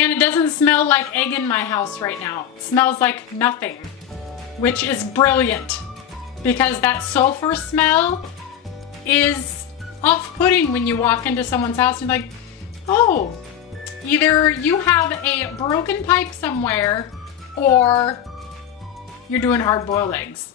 And it doesn't smell like egg in my house right now. It smells like nothing, which is brilliant because that sulfur smell is off-putting when you walk into someone's house and you're like, oh, either you have a broken pipe somewhere or you're doing hard-boiled eggs.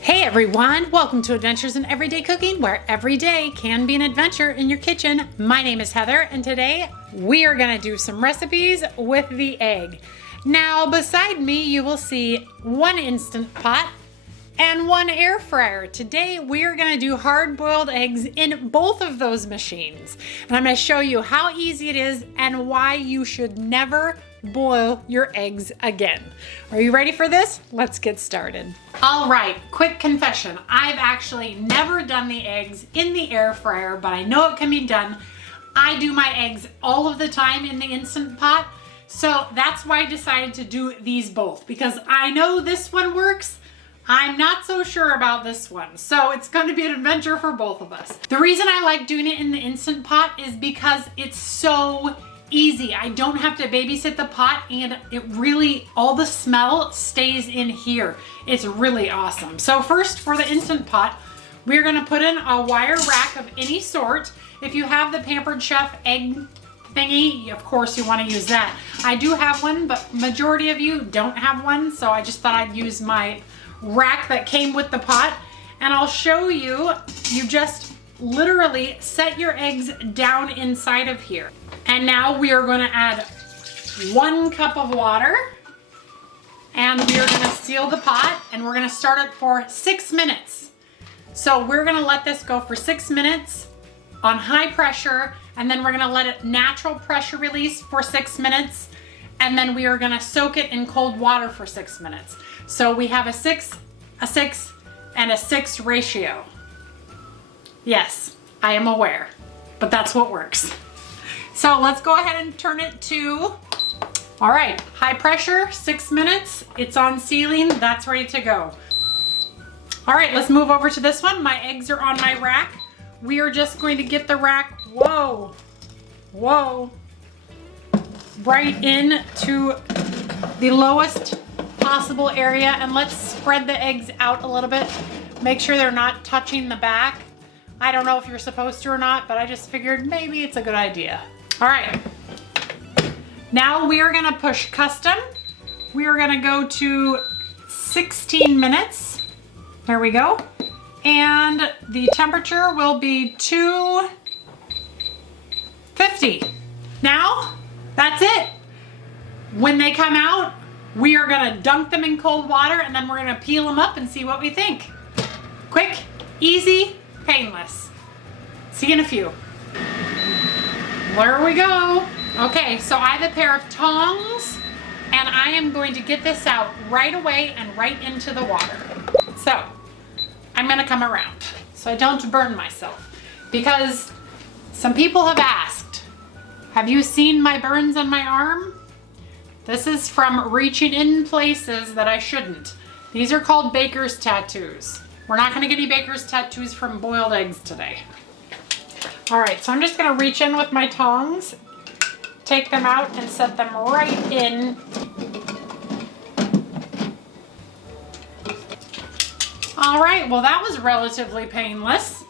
Hey everyone, welcome to Adventures in Everyday Cooking, where every day can be an adventure in your kitchen. My name is Heather, and today we are gonna do some recipes with the egg. Now, beside me, you will see one Instant Pot and one air fryer. Today, we are gonna do hard-boiled eggs in both of those machines. And I'm gonna show you how easy it is and why you should never boil your eggs again. Are you ready for this? Let's get started. All right, quick confession. I've actually never done the eggs in the air fryer, but I know it can be done. I do my eggs all of the time in the Instant Pot, so that's why I decided to do these both, because I know this one works. I'm not so sure about this one, so it's going to be an adventure for both of us. The reason I like doing it in the Instant Pot is because it's so easy. I don't have to babysit the pot, and it really, all the smell stays in here. It's really awesome. So first, for the Instant Pot, we're gonna put in a wire rack of any sort. If you have the Pampered Chef egg thingy, of course you wanna use that. I do have one, but majority of you don't have one, so I just thought I'd use my rack that came with the pot. And I'll show you, you just literally set your eggs down inside of here. And now we are going to add 1 cup of water, and we are going to seal the pot, and we're going to start it for 6 minutes. So we're going to let this go for 6 minutes on high pressure, and then we're going to let it natural pressure release for 6 minutes, and then we are going to soak it in cold water for 6 minutes. So we have a 6, a 6, and a 6 ratio. Yes, I am aware, but that's what works. So let's go ahead and turn it to, all right, high pressure, 6 minutes. It's on sealing, that's ready to go. All right, let's move over to this one. My eggs are on my rack. We are just going to get the rack, whoa, right in to the lowest possible area, and let's spread the eggs out a little bit. Make sure they're not touching the back. I don't know if you're supposed to or not, but I just figured maybe it's a good idea. All right, now we are gonna push custom. We are gonna go to 16 minutes. There we go. And the temperature will be 250. Now, that's it. When they come out, we are gonna dunk them in cold water, and then we're gonna peel them up and see what we think. Quick, easy, painless. See you in a few. There we go. Okay, so I have a pair of tongs, and I am going to get this out right away and right into the water. So I'm gonna come around so I don't burn myself, because some people have asked, have you seen my burns on my arm? This is from reaching in places that I shouldn't. These are called baker's tattoos. We're not gonna get any baker's tattoos from boiled eggs today. All right, so I'm just gonna reach in with my tongs, take them out and set them right in. All right, well that was relatively painless.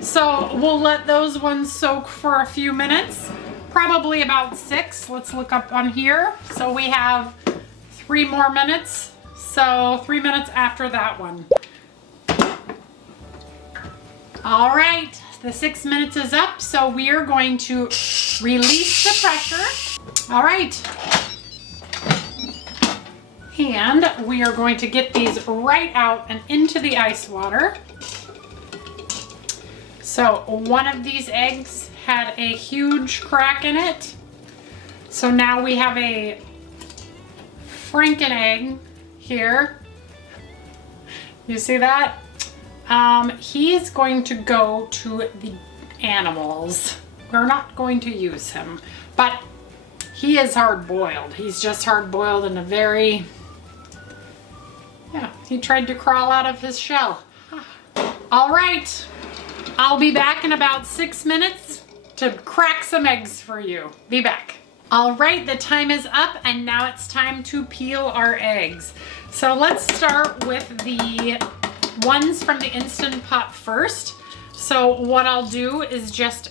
So we'll let those ones soak for a few minutes, probably about 6. Let's look up on here. So we have 3 more minutes. So 3 minutes after that one. All right, the 6 minutes is up, so we are going to release the pressure. All right. And we are going to get these right out and into the ice water. So one of these eggs had a huge crack in it. So now we have a Franken egg here. You see that? He is going to go to the animals. We're not going to use him, but he is hard-boiled. He's just hard-boiled in a very, yeah, he tried to crawl out of his shell. All right, I'll be back in about 6 minutes to crack some eggs for you. Be back. All right, the time is up and now it's time to peel our eggs. So let's start with the ones from the Instant Pot first. So what I'll do is just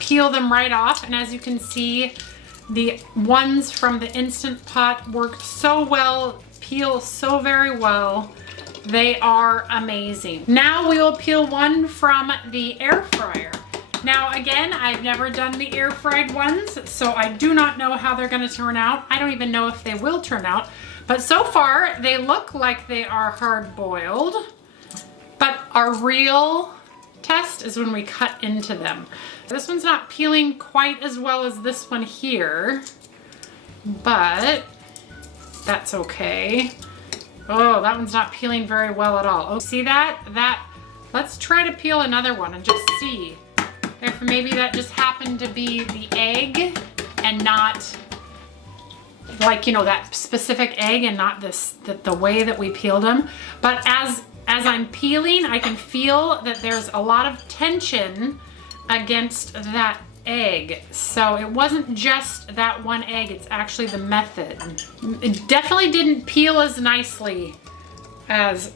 peel them right off, and as you can see, the ones from the Instant Pot work so well, peel so very well. They are amazing. Now we will peel one from the air fryer. Now again, I've never done the air fried ones, so I do not know how they're gonna turn out. I don't even know if they will turn out, but so far they look like they are hard boiled, but our real test is when we cut into them. This one's not peeling quite as well as this one here, but that's okay. Oh, that one's not peeling very well at all. Oh, see that? Let's try to peel another one and just see if maybe that just happened to be the egg and not like, you know, that specific egg and not the way that we peeled them. But as I'm peeling, I can feel that there's a lot of tension against that egg. So it wasn't just that one egg, it's actually the method. It definitely didn't peel as nicely as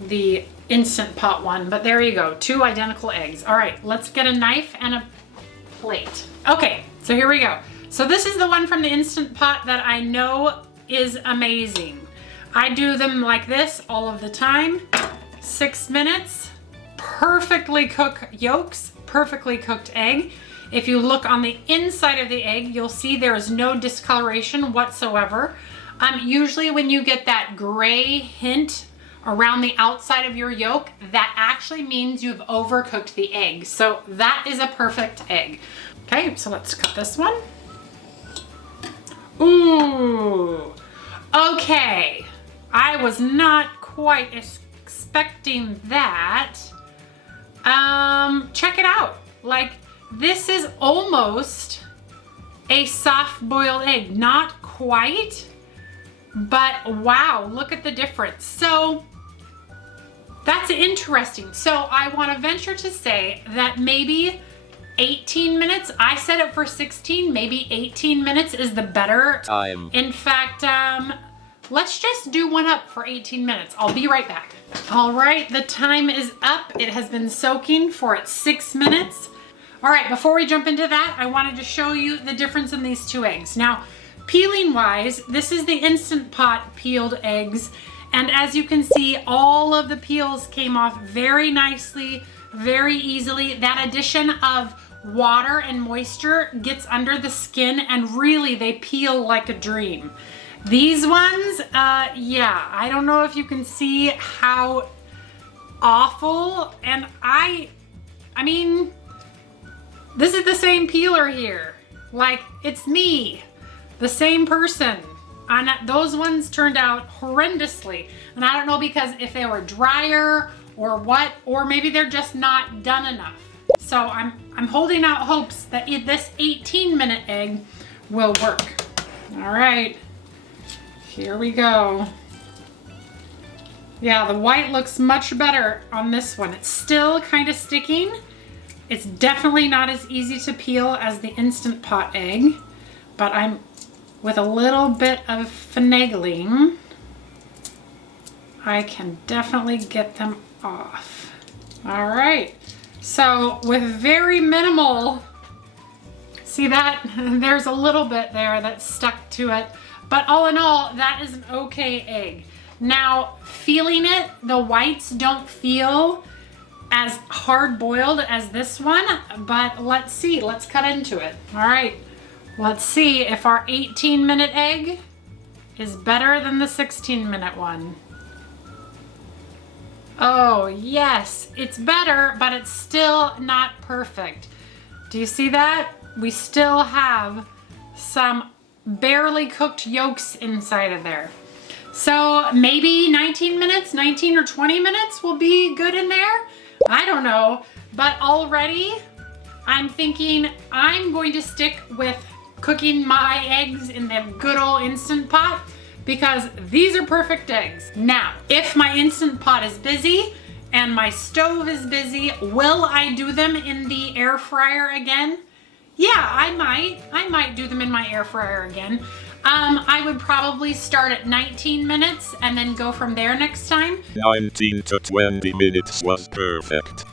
the Instant Pot one, but there you go, 2 identical eggs. All right, let's get a knife and a plate. Okay, so here we go. So this is the one from the Instant Pot that I know is amazing. I do them like this all of the time. 6 minutes, perfectly cooked yolks, perfectly cooked egg. If you look on the inside of the egg, you'll see there is no discoloration whatsoever. Usually when you get that gray hint around the outside of your yolk, that actually means you've overcooked the egg. So that is a perfect egg. Okay, so let's cut this one. Ooh, okay. I was not quite expecting that. Check it out. Like, this is almost a soft-boiled egg. Not quite, but wow, look at the difference. So that's interesting. So I want to venture to say that maybe 18 minutes, I set it for 16, maybe 18 minutes is the better time. In fact, let's just do one up for 18 minutes. I'll be right back. All right, the time is up. It has been soaking for 6 minutes. All right, before we jump into that, I wanted to show you the difference in these 2 eggs. Now, peeling wise, this is the Instant Pot peeled eggs. And as you can see, all of the peels came off very nicely, very easily. That addition of water and moisture gets under the skin and really they peel like a dream. These ones, yeah, I don't know if you can see how awful, and I mean, this is the same peeler here. Like, it's me, the same person. And those ones turned out horrendously. And I don't know because if they were drier or what, or maybe they're just not done enough. So I'm holding out hopes that this 18-minute egg will work. All right, here we go. Yeah, the white looks much better on this one. It's still kind of sticking. It's definitely not as easy to peel as the Instant Pot egg, but I'm with a little bit of finagling, I can definitely get them off. All right, so with very minimal, see that? There's a little bit there that's stuck to it, but all in all, that is an okay egg. Now, feeling it, the whites don't feel as hard boiled as this one, but let's see, let's cut into it. All right, let's see if our 18-minute egg is better than the 16-minute one. Oh yes, it's better, but it's still not perfect. Do you see that? We still have some barely cooked yolks inside of there. So maybe 19 minutes, 19 or 20 minutes will be good in there. I don't know, but already I'm thinking I'm going to stick with cooking my eggs in the good old Instant Pot because these are perfect eggs. Now, if my Instant Pot is busy and my stove is busy. Will I do them in the air fryer again? Yeah, I might do them in my air fryer again. I would probably start at 19 minutes and then go from there next time. 19 to 20 minutes was perfect.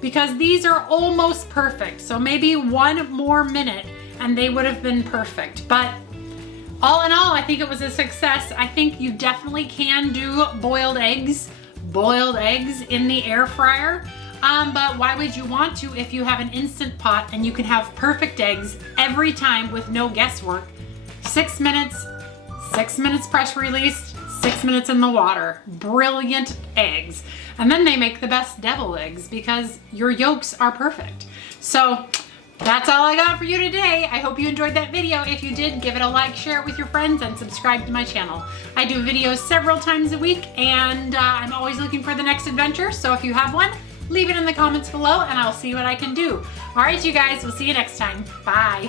Because these are almost perfect. So maybe one more minute and they would have been perfect. But all in all, I think it was a success. I think you definitely can do boiled eggs in the air fryer. But why would you want to if you have an Instant Pot and you can have perfect eggs every time with no guesswork? 6 minutes pressure released, 6 minutes in the water. Brilliant eggs. And then they make the best deviled eggs because your yolks are perfect. So that's all I got for you today. I hope you enjoyed that video. If you did, give it a like, share it with your friends, and subscribe to my channel. I do videos several times a week, and I'm always looking for the next adventure. So if you have one, leave it in the comments below, and I'll see what I can do. All right, you guys, we'll see you next time. Bye.